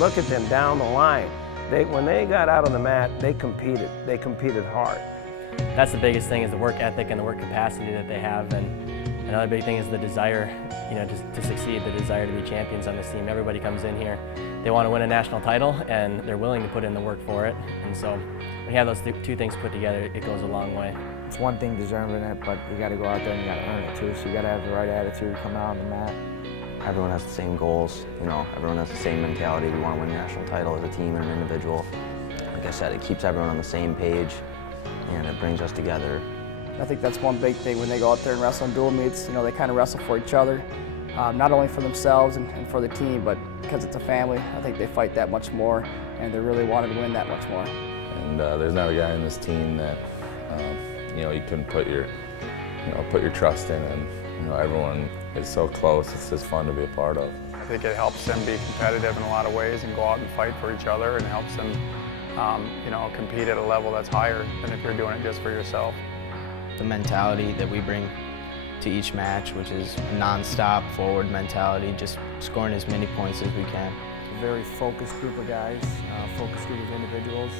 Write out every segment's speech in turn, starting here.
look at them down the line. When they got out on the mat, they competed. They competed hard. That's the biggest thing, is the work ethic and the work capacity that they have. And another big thing is the desire, to succeed, the desire to be champions on this team. Everybody comes in here, they want to win a national title, and they're willing to put in the work for it. And so when you have those two things put together, it goes a long way. It's one thing deserving it, but you got to go out there and you got to earn it too. So you got to have the right attitude, come out on the mat. Everyone has the same goals, everyone has the same mentality. We want to win a national title as a team and an individual. Like I said, it keeps everyone on the same page, and it brings us together. I think that's one big thing when they go out there and wrestle in dual meets. They kind of wrestle for each other, not only for themselves and for the team, but because it's a family. I think they fight that much more, and they really wanted to win that much more. And there's not a guy in this team that you can put your trust in, and everyone is so close. It's just fun to be a part of. I think it helps them be competitive in a lot of ways and go out and fight for each other, and helps them compete at a level that's higher than if you're doing it just for yourself. The mentality that we bring to each match, which is a non-stop forward mentality, just scoring as many points as we can. A very focused group of guys, focused group of individuals.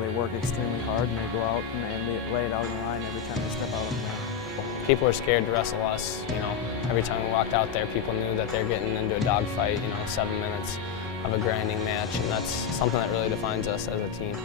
They work extremely hard and they go out and they lay it out on the line every time they step out on the mat. People were scared to wrestle us. Every time we walked out there, people knew that they're getting into a dogfight. 7 minutes of a grinding match, and that's something that really defines us as a team.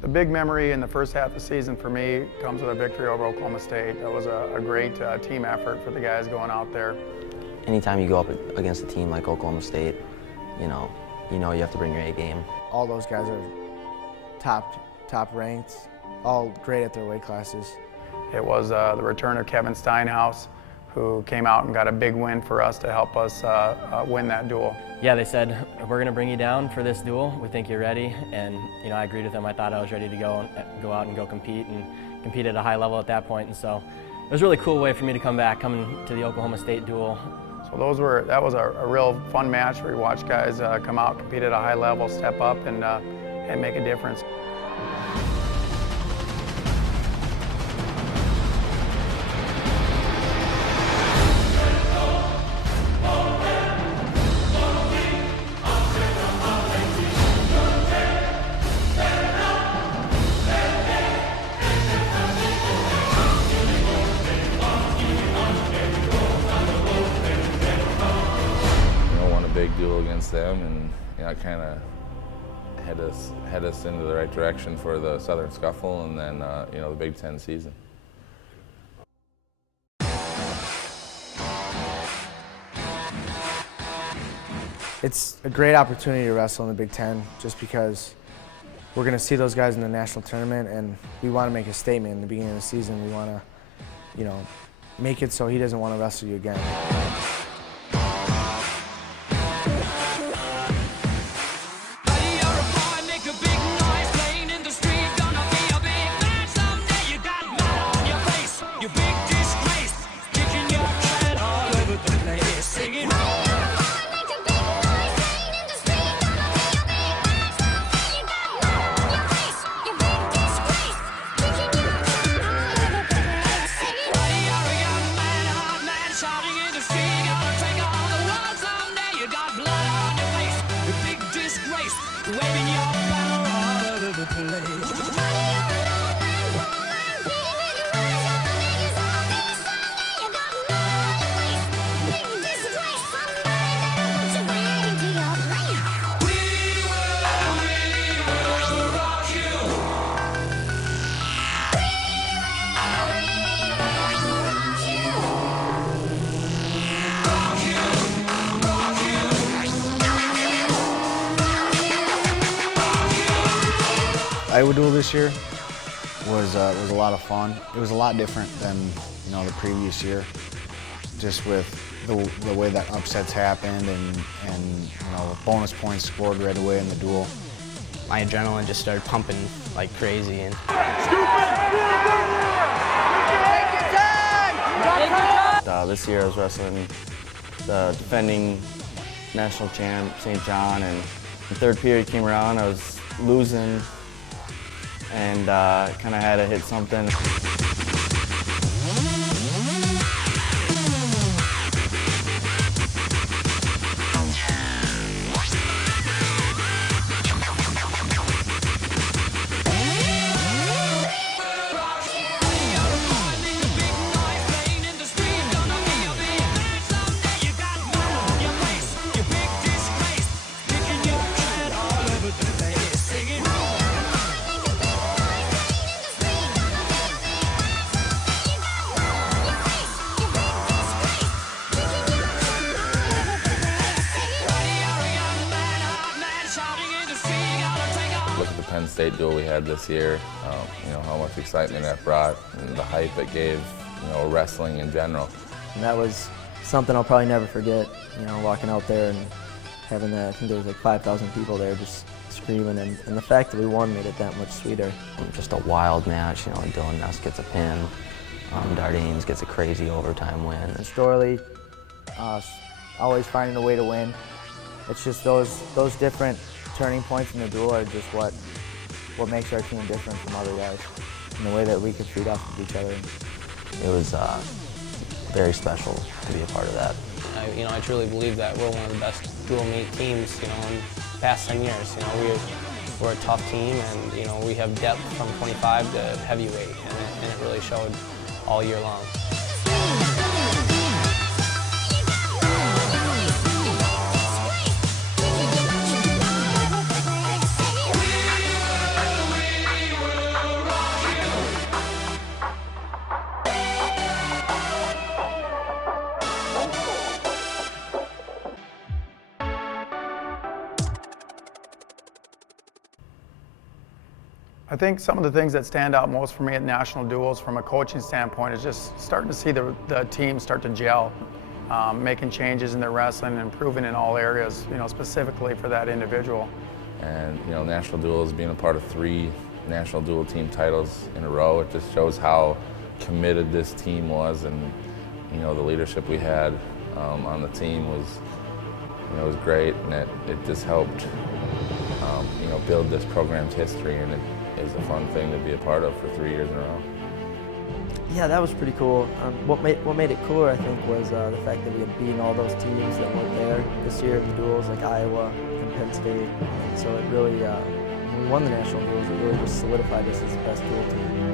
The big memory in the first half of the season for me comes with a victory over Oklahoma State. That was a great team effort for the guys going out there. Anytime you go up against a team like Oklahoma State, you have to bring your A game. All those guys are top ranked, all great at their weight classes. It was the return of Kevin Steinhaus, who came out and got a big win for us to help us win that duel. Yeah, they said, we're going to bring you down for this duel. We think you're ready. And I agreed with them. I thought I was ready to go out and go compete at a high level at that point. And so it was a really cool way for me to come back, coming to the Oklahoma State duel. So that was a real fun match where you watch guys come out, compete at a high level, step up, and make a difference. Big duel against them, and I kind of head us into the right direction for the Southern Scuffle and then the Big Ten season. It's a great opportunity to wrestle in the Big Ten just because we're going to see those guys in the national tournament, and we want to make a statement in the beginning of the season. We want to, make it so he doesn't want to wrestle you again. Iowa Duel this year was a lot of fun. It was a lot different than the previous year, just with the way that upsets happened and bonus points scored right away in the duel. My adrenaline just started pumping like crazy. And This year I was wrestling the defending national champ, St. John, and the third period came around, I was losing and kind of had to hit something. Look at the Penn State duel we had this year, how much excitement that brought and the hype it gave, wrestling in general. And that was something I'll probably never forget, walking out there and having that, I think there was like 5,000 people there just screaming, and the fact that we won made it that much sweeter. Just a wild match, Dylan Ness gets a pin, Dardanes gets a crazy overtime win. And Storley, always finding a way to win. It's just those different turning points in the duel are just what makes our team different from other guys, and the way that we can feed off of each other. It was very special to be a part of that. I truly believe that we're one of the best dual meet teams, in the past 10 years. We're a tough team, and we have depth from 25 to heavyweight, and it really showed all year long. I think some of the things that stand out most for me at national duels from a coaching standpoint is just starting to see the team start to gel, making changes in their wrestling, improving in all areas, specifically for that individual. And national duels, being a part of 3 national dual team titles in a row, it just shows how committed this team was, and the leadership we had on the team was great, and it just helped build this program's history, and it is a fun thing to be a part of for 3 years in a row. Yeah, that was pretty cool. What made it cooler, I think, was the fact that we had beaten all those teams that weren't there this year in the duels, like Iowa and Penn State. And so it really, when we won the national duels, it really just solidified us as the best dual team.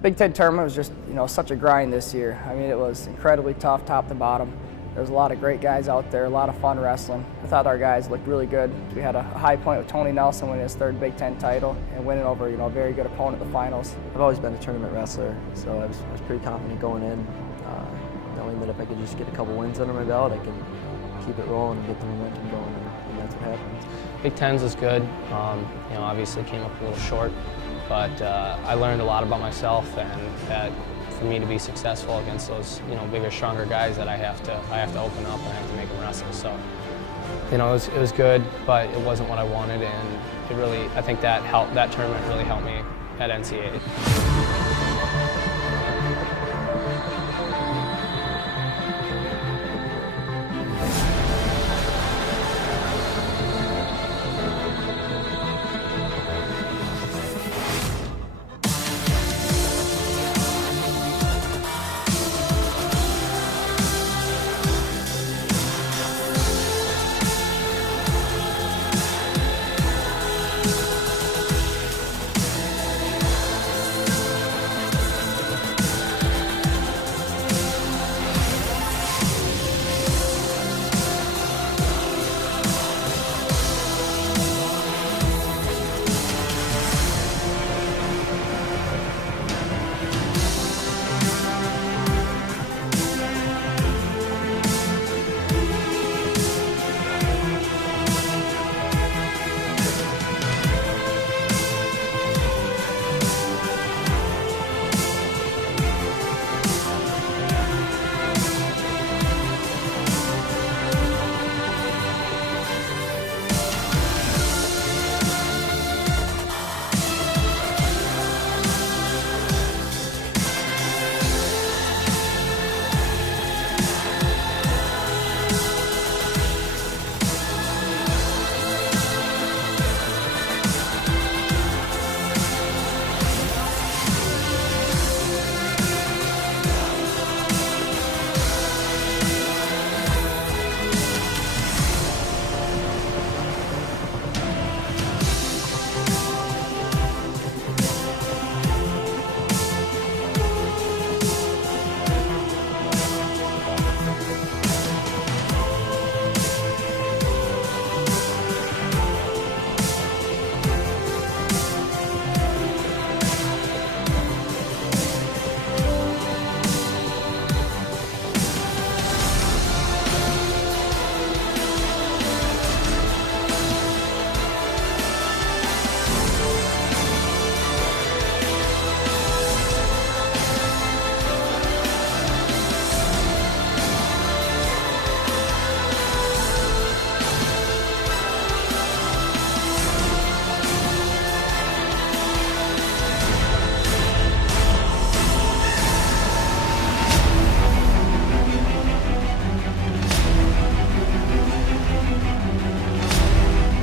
Big Ten tournament was just, such a grind this year. I mean, it was incredibly tough, top to bottom. There was a lot of great guys out there, a lot of fun wrestling. I thought our guys looked really good. We had a high point with Tony Nelson winning his 3rd Big Ten title and winning over, a very good opponent in the finals. I've always been a tournament wrestler, so I was pretty confident going in, knowing that if I could just get a couple wins under my belt, I could keep it rolling and get the momentum going, and that's what happened. Big Tens is good. Obviously came up a little short, but I learned a lot about myself, and that for me to be successful against those bigger, stronger guys, that I have to open up and I have to make them wrestle. So it was good, but it wasn't what I wanted, and it really, I think that tournament really helped me at NCAA.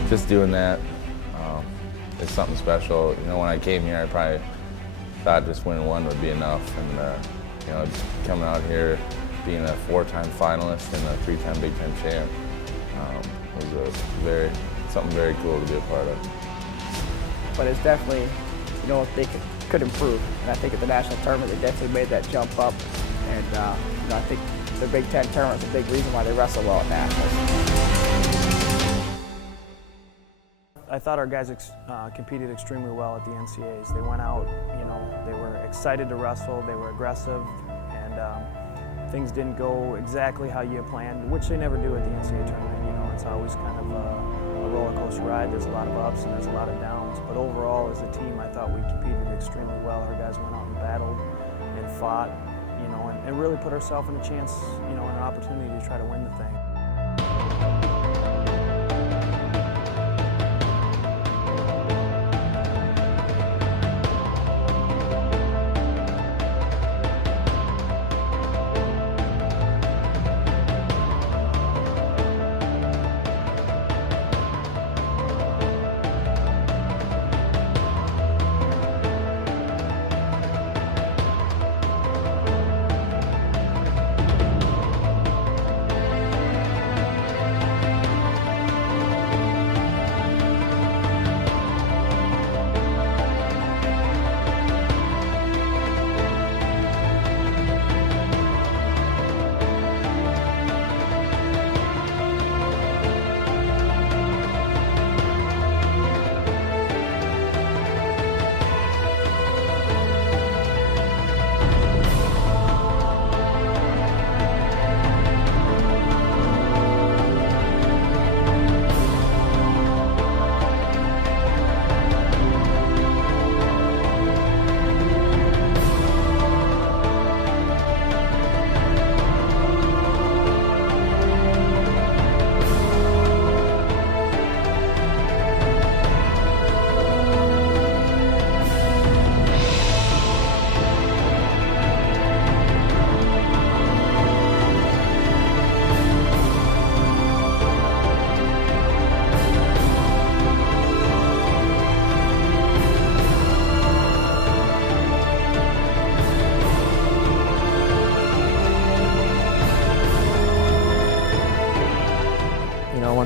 Just doing that is something special. When I came here, I probably thought just winning one would be enough, and just coming out here, being a 4-time finalist and a 3-time Big Ten champ was something very cool to be a part of. But it's definitely, they could improve, and I think at the national tournament they definitely made that jump up, and I think the Big Ten tournament is a big reason why they wrestle well at nationals. I thought our guys competed extremely well at the NCAAs. They went out, they were excited to wrestle, they were aggressive, and things didn't go exactly how you planned, which they never do at the NCAA tournament. It's always kind of a roller coaster ride. There's a lot of ups and there's a lot of downs, but overall as a team I thought we competed extremely well. Our guys went out and battled and fought, and really put ourselves in a chance, and an opportunity to try to win the thing.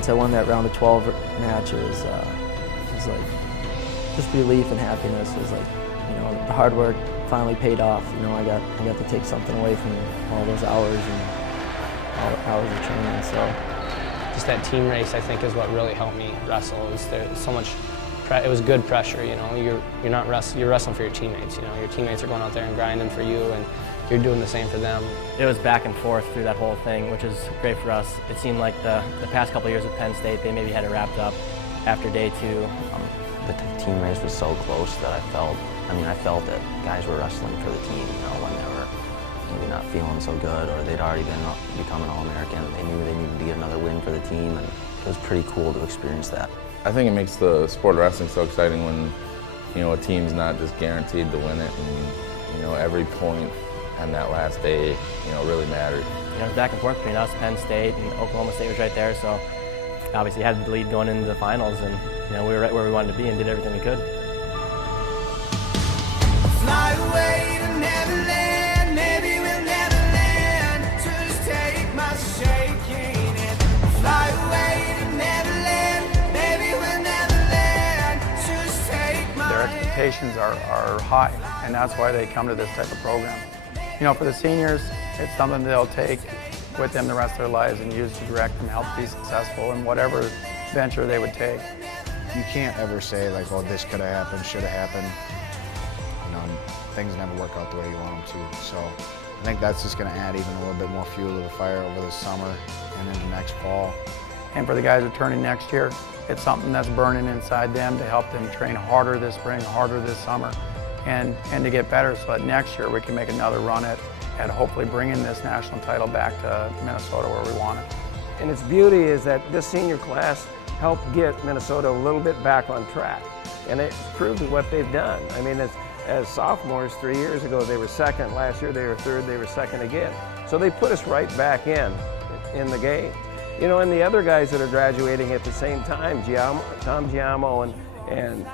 once I won that round of 12 match, it was like just relief and happiness. It was like, you know, the hard work finally paid off. You know, I got to take something away from all those hours and all the hours of training. So just that team race, I think, is what really helped me wrestle. There's so much. It was good pressure. You know, you're not wrestling. You're wrestling for your teammates. You know, your teammates are going out there and grinding for you, and you're doing the same for them. It was back and forth through that whole thing, which is great for us. It seemed like the past couple of years at Penn State, they maybe had it wrapped up after day 2. The team race was so close that I felt that guys were wrestling for the team, you know, when they were maybe not feeling so good, or they'd already become an All-American. They knew they needed to get another win for the team, and it was pretty cool to experience that. I think it makes the sport of wrestling so exciting when, you know, a team's not just guaranteed to win it, and, you know, every point on that last day, you know, really mattered. You know, it was back and forth between us, Penn State, and Oklahoma State was right there, so obviously had the lead going into the finals, and, you know, we were right where we wanted to be and did everything we could. Fly away to Neverland, maybe we'll never land. Just take my shaking and fly away to Neverland, maybe we'll never land. Just take my Their expectations are high, and that's why they come to this type of program. You know, for the seniors, it's something they'll take with them the rest of their lives and use to direct them, help be successful in whatever venture they would take. You can't ever say like, oh, this could have happened, should have happened. You know, things never work out the way you want them to. So I think that's just going to add even a little bit more fuel to the fire over the summer and into next fall. And for the guys returning next year, it's something that's burning inside them to help them train harder this spring, harder this summer, and to get better so that next year we can make another run at hopefully bringing this national title back to Minnesota where we want it. And its beauty is that this senior class helped get Minnesota a little bit back on track. And it's proved what they've done. I mean, as sophomores 3 years ago, they were second. Last year they were third, they were second again. So they put us right back in the game. You know, and the other guys that are graduating at the same time, Tom Giamo and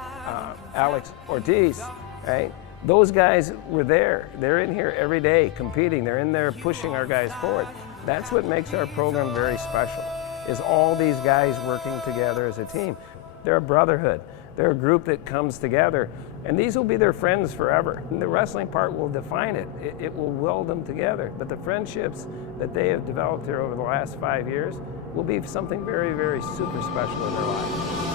Alex Ortiz, right? Those guys were there. They're in here every day competing. They're in there pushing our guys forward. That's what makes our program very special, is all these guys working together as a team. They're a brotherhood. They're a group that comes together, and these will be their friends forever. And the wrestling part will define it. It will weld them together. But the friendships that they have developed here over the last 5 years will be something very, very super special in their lives.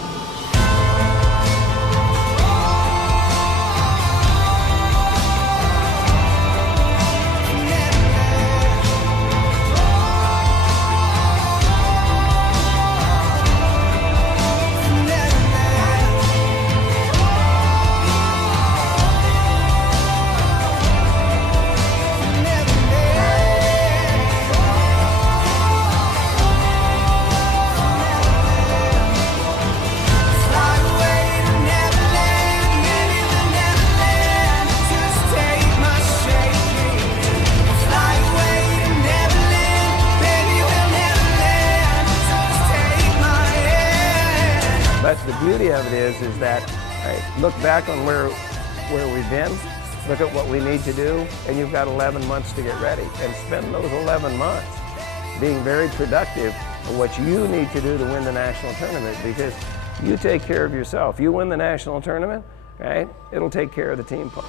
But the beauty of it is that, right, look back on where we've been, look at what we need to do, and you've got 11 months to get ready. And spend those 11 months being very productive of what you need to do to win the national tournament, because you take care of yourself. You win the national tournament, right? It'll take care of the team part.